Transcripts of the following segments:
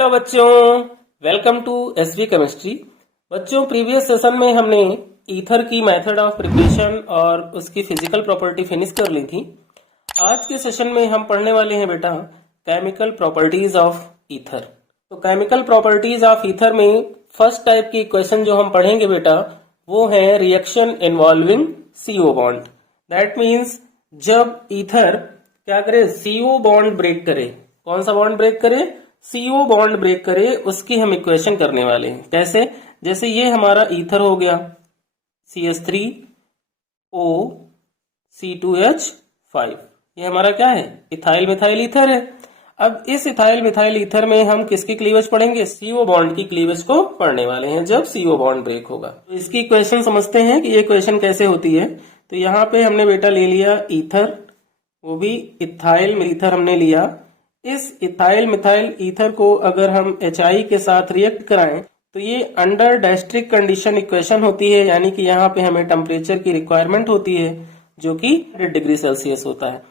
Hello बच्चों, welcome to SV chemistry. बच्चों, previous session में हमने ईथर की मेथड ऑफ प्रिपरेशन और उसकी फिजिकल प्रॉपर्टी फिनिश कर ली थी। आज के सेशन में हम पढ़ने वाले हैं बेटा केमिकल प्रॉपर्टीज ऑफ ईथर। तो केमिकल प्रॉपर्टीज ऑफ ईथर में फर्स्ट टाइप की इक्वेशन जो हम पढ़ेंगे बेटा वो है reaction involving CO bond. That means जब ईथर क्या करे, CO बॉन्ड ब्रेक करे। कौन सा बॉन्ड ब्रेक करे? CO बॉन्ड ब्रेक करे, उसकी हम इक्वेशन करने वाले हैं। कैसे? जैसे ये हमारा ईथर हो गया CH3O C2H5, ये हमारा क्या है? इथाइल मिथाइल ईथर है। अब इस इथाइल मिथाइल ईथर में हम किसकी क्लीवेज पढ़ेंगे? CO बॉन्ड की क्लीवेज को पढ़ने वाले हैं जब CO बॉन्ड ब्रेक होगा। तो इसकी इक्वेशन समझते हैं कि ये इक्वेशन कैसे होती है। तो यहाँ पे हमने बेटा ले लिया ईथर, वो भी इथाइल ईथर हमने लिया। इस इथाइल मिथाइल ईथर को अगर हम HI के साथ रिएक्ट कराएं तो ये अंडर डायस्ट्रिक कंडीशन इक्वेशन होती है, यानी कि यहाँ पे हमें टेम्परेचर की रिक्वायरमेंट होती है जो कि 100 डिग्री सेल्सियस होता है।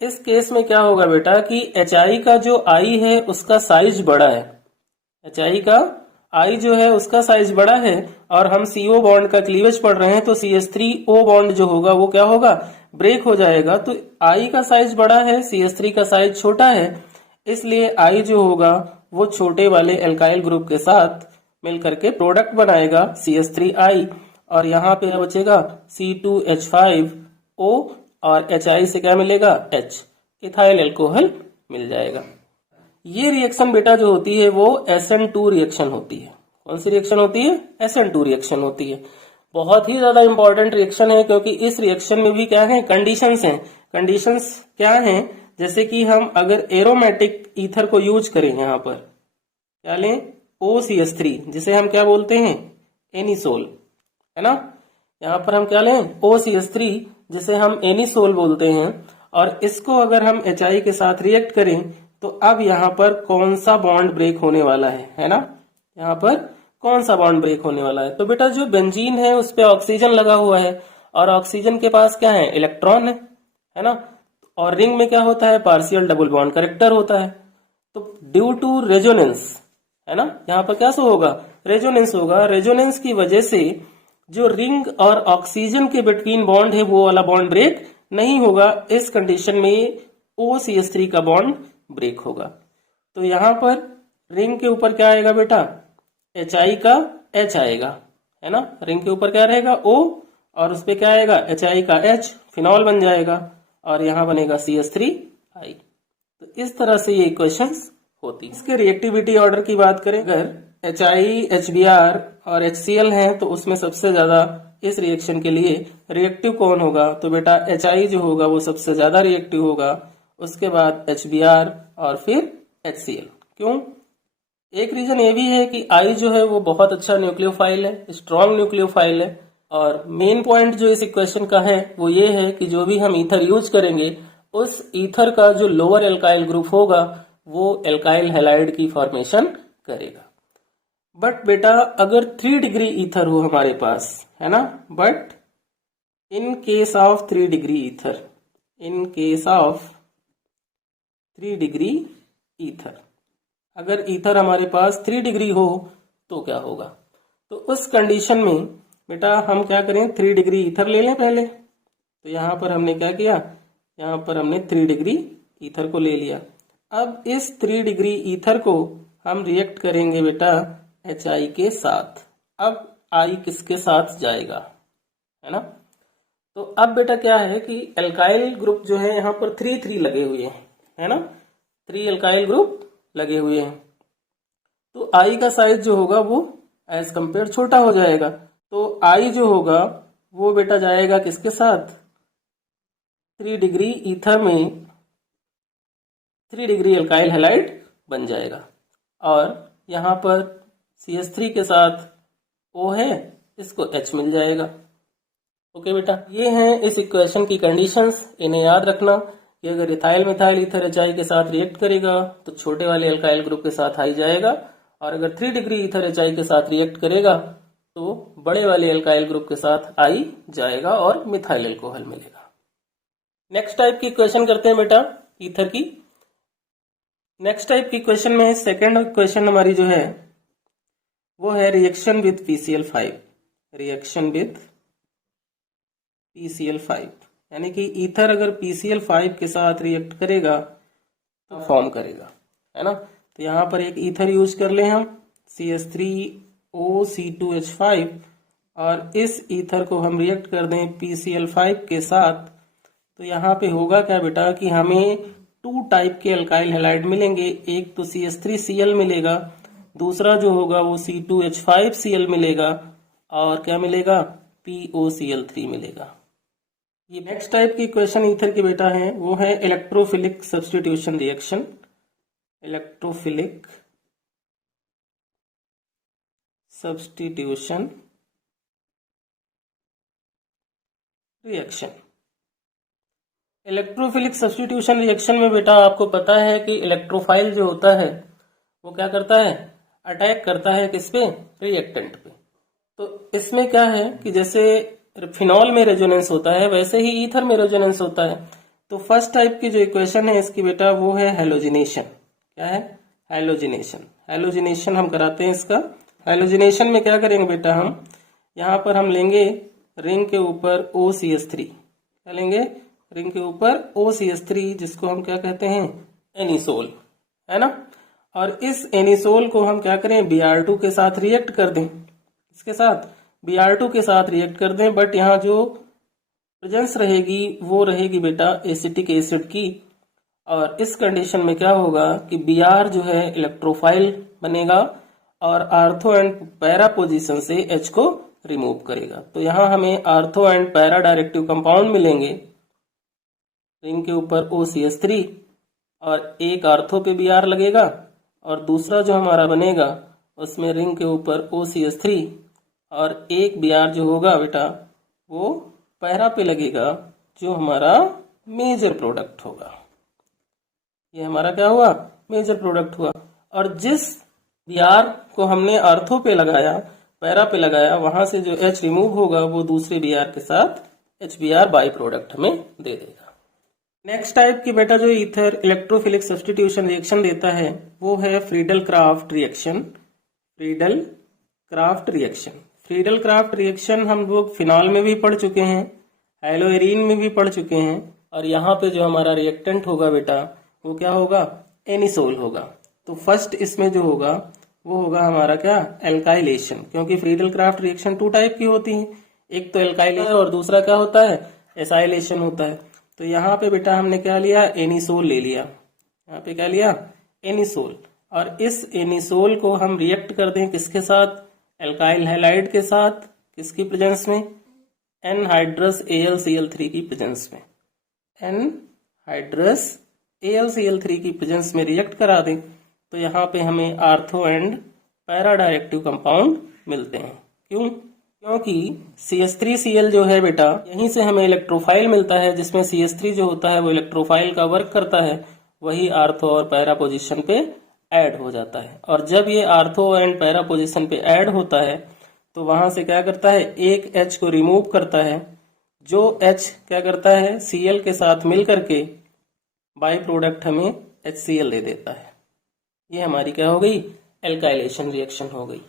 इस केस में क्या होगा बेटा कि HI का जो I है उसका साइज बड़ा है। HI का I जो है उसका साइज बड़ा है और हम CO बॉन्ड का क्लीवेज पढ़ रहे हैं, तो CH3O बॉन्ड जो होगा वो क्या होगा? ब्रेक हो जाएगा। तो I का साइज बड़ा है, CH3 का साइज छोटा है, इसलिए I जो होगा वो छोटे वाले एल्काइल ग्रुप के साथ मिलकर के प्रोडक्ट बनाएगा CH3I, और यहाँ पे बचेगा C2H5O और HI से क्या मिलेगा? H, इथाइल एल्कोहल मिल जाएगा। ये रिएक्शन बेटा जो होती है वो SN2 रिएक्शन होती है। कौन सी रिएक्शन होती है? SN2 रिएक्शन होती है। बहुत ही ज्यादा इंपॉर्टेंट रिएक्शन है, क्योंकि इस रिएक्शन में भी क्या है? कंडीशंस हैं। कंडीशंस क्या हैं? जैसे कि हम अगर एरोमेटिक ईथर को यूज करें, यहाँ पर क्या लें? OCH3, जिसे हम क्या बोलते हैं? एनिसोल, है ना। यहाँ पर हम क्या लें? OCH3, जिसे हम एनिसोल बोलते हैं। और इसको अगर हम HI के साथ रिएक्ट करें तो अब यहाँ पर कौन सा बॉन्ड ब्रेक होने वाला है ना। यहाँ पर कौन सा बॉन्ड ब्रेक होने वाला है? तो बेटा जो बेंजीन है उस पे ऑक्सीजन लगा हुआ है और ऑक्सीजन के पास क्या है? इलेक्ट्रॉन है ना। और रिंग में क्या होता है? पार्शियल डबल बॉन्ड करेक्टर होता है। तो ड्यू टू रेजोनेंस, है ना, यहाँ पर क्या सो होगा? रेजोनेंस होगा। रेजोनेंस की वजह से जो रिंग और ऑक्सीजन के बिटवीन बॉन्ड है वो वाला बॉन्ड ब्रेक नहीं होगा। इस कंडीशन में OCH3 का बॉन्ड ब्रेक होगा। तो यहाँ पर रिंग के ऊपर क्या आएगा बेटा? HI का H आएगा, है ना। रिंग के ऊपर क्या रहेगा? O, और उस पे क्या आएगा? HI का H, फिनॉल बन जाएगा, और यहाँ बनेगा CH3I। तो इस तरह से ये इक्वेशंस होती है। इसके रिएक्टिविटी ऑर्डर की बात करें, अगर HI, HBr और HCl है तो उसमें सबसे ज्यादा इस रिएक्शन के लिए रिएक्टिव कौन होगा? तो बेटा HI जो होगा वो सबसे ज्यादा रिएक्टिव होगा, उसके बाद HBr और फिर HCl। क्यों? एक रीजन ये भी है कि I जो है वो बहुत अच्छा न्यूक्लियोफाइल है, स्ट्रॉन्ग न्यूक्लियोफाइल है। और मेन पॉइंट जो इस इक्वेशन का है वो ये है कि जो भी हम ईथर यूज करेंगे उस ईथर का जो लोअर एल्काइल ग्रुप होगा वो एल्काइल हैलाइड की फॉर्मेशन करेगा। बट बेटा अगर 3 डिग्री ईथर हो हमारे पास, है ना, but in case of 3 degree ether, in case of 3 degree ether, अगर ईथर हमारे पास 3 डिग्री हो तो क्या होगा? तो उस कंडीशन में बेटा हम क्या करें? 3 डिग्री ईथर ले लें पहले। तो यहाँ पर हमने क्या किया? यहाँ पर हमने 3 डिग्री ईथर को ले लिया। अब इस 3 डिग्री ईथर को हम रिएक्ट करेंगे बेटा HI के साथ। अब I किसके साथ जाएगा, है ना। तो अब बेटा क्या है कि एल्काइल ग्रुप जो है यहाँ पर 3 लगे हुए हैं, है ना। 3 एल्काइल ग्रुप लगे हुए हैं, तो I का साइज जो होगा वो एज कंपेयर छोटा हो जाएगा। तो I जो होगा वो बेटा जाएगा किसके साथ? 3 डिग्री ईथर में 3 डिग्री एल्काइल हैलाइड बन जाएगा, और यहाँ पर CH3 के साथ O है, इसको H मिल जाएगा। ओके बेटा, ये हैं इस इक्वेशन की कंडीशंस। इन्हें याद रखना कि अगर इथाइल मिथाइल ईथर HI के साथ रिएक्ट करेगा तो छोटे वाले एल्काइल ग्रुप के साथ I जाएगा, और अगर 3 डिग्री ईथर HI के साथ रिएक्ट करेगा तो बड़े वाले एल्काइल ग्रुप के साथ I जाएगा और मिथाइल एल्कोहल मिलेगा। नेक्स्ट टाइप की इक्वेशन करते हैं बेटा ईथर की। नेक्स्ट टाइप की क्वेश्चन में सेकेंड क्वेश्चन हमारी जो है वो है reaction with PCl5। Reaction with PCl5 यानी कि ईथर अगर PCl5 के साथ रिएक्ट करेगा तो फॉर्म करेगा, है ना। तो यहाँ पर एक ईथर यूज कर ले हम CH3OC2H5 और इस ईथर को हम रिएक्ट कर दें PCl5 के साथ, तो यहाँ पे होगा क्या बेटा कि हमें 2 टाइप के अल्काइल हैलाइड मिलेंगे। एक तो CH3Cl मिलेगा, दूसरा जो होगा वो C2H5Cl मिलेगा और क्या मिलेगा POCl3 मिलेगा। ये नेक्स्ट टाइप की इक्वेशन ईथर की बेटा है वो है electrophilic substitution reaction. Electrophilic substitution reaction. Electrophilic substitution reaction में बेटा आपको पता है कि इलेक्ट्रोफाइल जो होता है वो क्या करता है, अटैक करता है किस पे, रिएक्टेंट पे। तो इसमें क्या है कि जैसे फिनॉल में रेजोनेंस होता है वैसे ही ईथर में रेजोनेंस होता है। तो फर्स्ट टाइप की जो इक्वेशन है इसकी बेटा वो है हैलोजिनेशन। क्या है, हैलोजिनेशन। हैलोजिनेशन हम कराते हैं इसका। हैलोजिनेशन में क्या करेंगे बेटा, हम यहाँ पर हम लेंगे रिंग के ऊपर OCH3। क्या लेंगे, रिंग के ऊपर OCH3 जिसको हम क्या कहते हैं, एनिसोल, है ना। और इस एनिसोल को हम क्या करें, Br2 के साथ रिएक्ट कर दें। इसके साथ Br2 के साथ रिएक्ट कर दें, बट यहाँ जो प्रेजेंस रहेगी वो रहेगी बेटा एसिटिक एसिड की। और इस कंडीशन में क्या होगा कि Br जो है इलेक्ट्रोफाइल बनेगा और आर्थो एंड पैरा पोजीशन से H को रिमूव करेगा। तो यहाँ हमें ortho and para directive compound मिलेंगे। रिंग के ऊपर OCH3 और एक आर्थो पे Br लगेगा और दूसरा जो हमारा बनेगा उसमें रिंग के ऊपर OCH3 और एक Br जो होगा बेटा वो पैरा पे लगेगा, जो हमारा मेजर प्रोडक्ट होगा। ये हमारा क्या हुआ, मेजर प्रोडक्ट हुआ। और जिस Br को हमने आर्थो पे लगाया, पैरा पे लगाया, वहां से जो H रिमूव होगा वो दूसरे Br के साथ HBr बाई प्रोडक्ट हमें दे देगा। नेक्स्ट टाइप की बेटा जो ईथर इलेक्ट्रोफिलिक सब्स्टिट्यूशन रिएक्शन देता है वो है Friedel craft reaction. Friedel craft reaction. Friedel craft reaction हम लोग फिनॉल में भी पढ़ चुके हैं, हैलोएरीन में भी पढ़ चुके हैं। और यहाँ पे जो हमारा रिएक्टेंट होगा बेटा वो क्या होगा, एनिसोल होगा। तो फर्स्ट इसमें जो होगा वो होगा हमारा क्या, एल्काइलेशन, क्योंकि फ्रीडल क्राफ्ट रिएक्शन 2 टाइप की होती है, एक तो एल्काइलेशन और दूसरा क्या होता है, एसाइलेशन होता है। तो यहाँ पे बेटा हमने क्या लिया, एनिसोल ले लिया। यहाँ पे क्या लिया, एनिसोल। और इस एनिसोल को हम रिएक्ट कर दें किसके साथ, एल्काइल हैलाइड के साथ, किसकी प्रेजेंस में, एनहाइड्रस AlCl3 की प्रेजेंस में। एनहाइड्रस AlCl3 की प्रेजेंस में रिएक्ट करा दें तो यहाँ पे हमें ortho and para directive compound मिलते हैं। क्यों, क्योंकि CH3Cl जो है बेटा यहीं से हमें इलेक्ट्रोफाइल मिलता है, जिसमें CH3 जो होता है वो इलेक्ट्रोफाइल का वर्क करता है, वही आर्थो और पैरा पोजीशन पे ऐड हो जाता है। और जब ये आर्थो एंड पैरा पोजीशन पे ऐड होता है तो वहां से क्या करता है, एक H को रिमूव करता है, जो H क्या करता है, Cl के साथ मिल करके बाई प्रोडक्ट हमें HCl दे देता है। ये हमारी क्या हो गई, एल्काइलेशन रिएक्शन हो गई।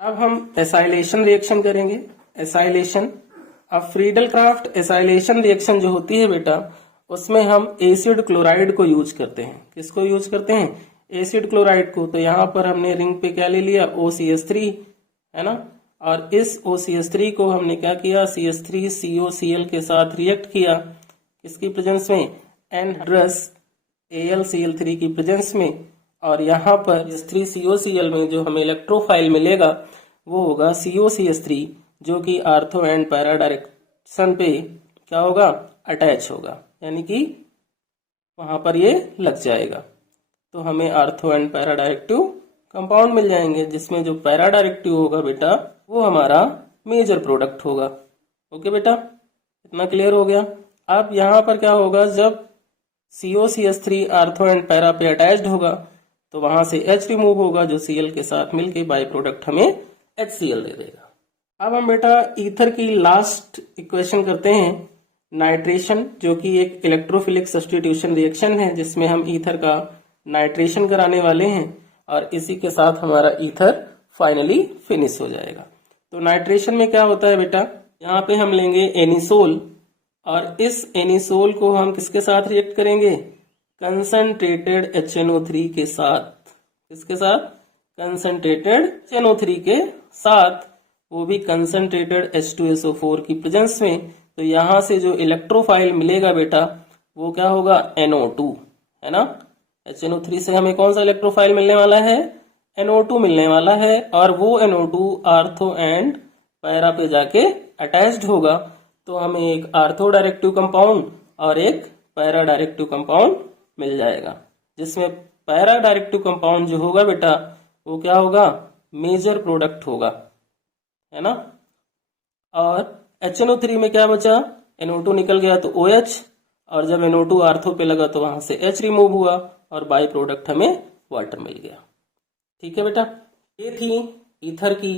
अब हम एसाइलेशन रिएक्शन करेंगे। एसाइलेशन, अब फ्रीडल क्राफ्ट एसाइलेशन रिएक्शन जो होती है बेटा उसमें हम एसिड क्लोराइड को यूज करते हैं। किसको यूज करते हैं, एसिड क्लोराइड को। तो यहाँ पर हमने रिंग पे क्या ले लिया, OCH3, है ना। और इस OCH3 को हमने क्या किया, CH3COCl के साथ रिएक्ट किया, किसकी प्रेजेंस में, एनहाइड्रस AlCl3 की प्रेजेंस में। और यहाँ पर CH3COCl में जो हमें इलेक्ट्रोफाइल मिलेगा वो होगा COCH3, जो कि आर्थो एंड पैरा डायरेक्शन पे क्या होगा, अटैच होगा, यानी कि वहां पर ये लग जाएगा। तो हमें ortho and para directive compound मिल जाएंगे, जिसमें जो पैरा डायरेक्टिव होगा बेटा वो हमारा मेजर प्रोडक्ट होगा। ओके बेटा, इतना क्लियर हो गया। अब यहाँ पर क्या होगा, जब COCH3 आर्थो एंड पैरा पे अटैच्ड होगा तो वहां से H रिमूव होगा, जो Cl के साथ मिलके बाई प्रोडक्ट हमें HCl दे देगा। अब हम बेटा ईथर की लास्ट इक्वेशन करते हैं, नाइट्रेशन, जो कि एक इलेक्ट्रोफिलिक सब्स्टिट्यूशन रिएक्शन है जिसमें हम ईथर का नाइट्रेशन कराने वाले हैं और इसी के साथ हमारा ईथर फाइनली फिनिश हो जाएगा। तो नाइट्रेशन में क्या होता है बेटा, यहाँ पे हम लेंगे एनिसोल और इस एनिसोल को हम किसके साथ रिएक्ट करेंगे, कंसंट्रेटेड HNO3 के साथ। किसके साथ, कंसंट्रेटेड HNO3 के साथ, वो भी कंसंट्रेटेड H2SO4 की प्रेजेंस में। तो यहां से जो इलेक्ट्रोफाइल मिलेगा बेटा वो क्या होगा, NO2, है ना। HNO3 से हमें कौन सा इलेक्ट्रोफाइल मिलने वाला है, NO2 मिलने वाला है और वो NO2 आर्थो एंड पैरा पे जाके अटैच्ड होगा। तो हमें एक आर्थो डायरेक्टिव कंपाउंड और एक पैरा डायरेक्टिव कंपाउंड मिल जाएगा, जिसमें पैरा डायरेक्टिव कंपाउंड जो होगा बेटा वो क्या होगा, मेजर प्रोडक्ट होगा, है ना। और HNO3 में क्या बचा, NO2 निकल गया तो OH, और जब NO2 आर्थो पे लगा तो वहां से H रिमूव हुआ और बाई प्रोडक्ट हमें वाटर मिल गया। ठीक है बेटा, ये थी ईथर की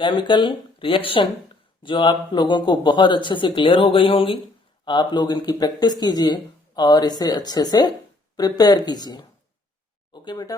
केमिकल रिएक्शन जो आप लोगों को बहुत अच्छे से क्लियर हो गई होंगी। आप लोग इनकी प्रैक्टिस कीजिए और इसे अच्छे से प्रिपेयर कीजिए। ओके बेटा।